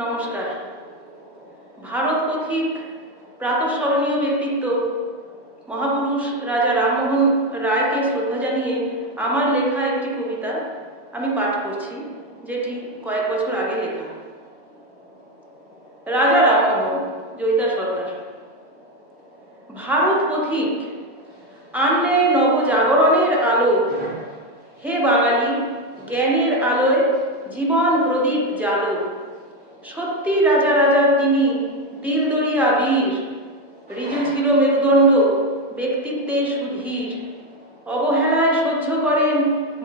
নমস্কার। ভারত পথিক প্রাতঃস্মরণীয় ব্যক্তিত্ব মহাপুরুষ রাজা রামমোহন রায়কে শ্রদ্ধা জানিয়ে আমার লেখা একটি কবিতা আমি পাঠ করছি, যেটি কয়েক বছর আগে লেখা। রাজা রামমোহন, জয়িতা সরকার। ভারত পথিক আনলে নবজাগরণের আলো, হে বাঙালি জ্ঞানের আলোয় জীবন প্রদীপ জালো। সত্যি রাজা রাজা তিনি, দিলদরিয়া বীর, ঋজু ছিল মেরুদণ্ড, ব্যক্তিত্বে সুধীর। অবহেলায় সহ্য করেন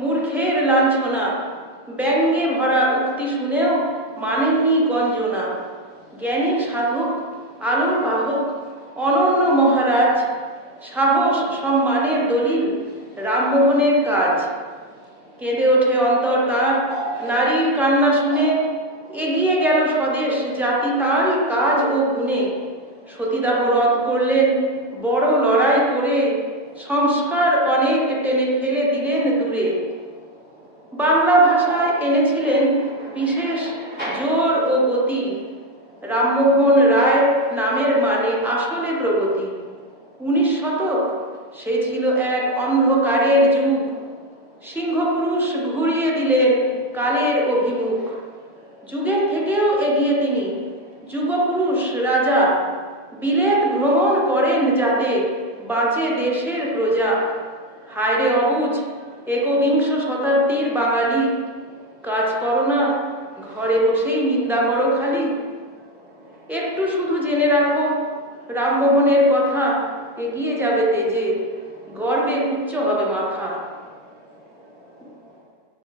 মূর্খের লাঞ্ছনা, ব্যঙ্গে ভরা উক্তি শুনেও মানেননি গঞ্জনা। জ্ঞানের সাধক, আলোর বাহক, অনন্য মহারাজ, সাহস সম্মানের দলিল রামমোহনের কাজ। কেঁদে ওঠে অন্তর তাঁর নারীর কান্না শুনে, এগিয়ে গেল স্বদেশ জাতি তাঁরই কাজ ও গুণে। সতীদাহ রদ করলেন বড় লড়াই করে, সংস্কার অনেক টেনে ফেলে দিলেন দূরে। বাংলা ভাষায় এনেছিলেন বিশেষ জোর ও গতি, রামমোহন রায় নামের মানে আসলে প্রগতি। 19 শতক সে ছিল এক অন্ধকারের যুগ, সিংহপুরুষ ঘুরিয়ে দিলেন কালের অভিমুখ। যুগের থেকেও এগিয়ে তিনি, যুগপুরুষ রাজা, বিলেত ভ্রমণ করেন যাতে বাঁচে দেশের প্রজা। হায়রে অবুঝ একবিংশ শতাব্দীর বাঙালি, কাজ করো না ঘরে বসেই নিন্দা করো খালি। একটু শুধু জেনে রাখো রামমোহনের কথা, এগিয়ে যাবে তেজে, গর্বে উচ্চ হবে মাথা।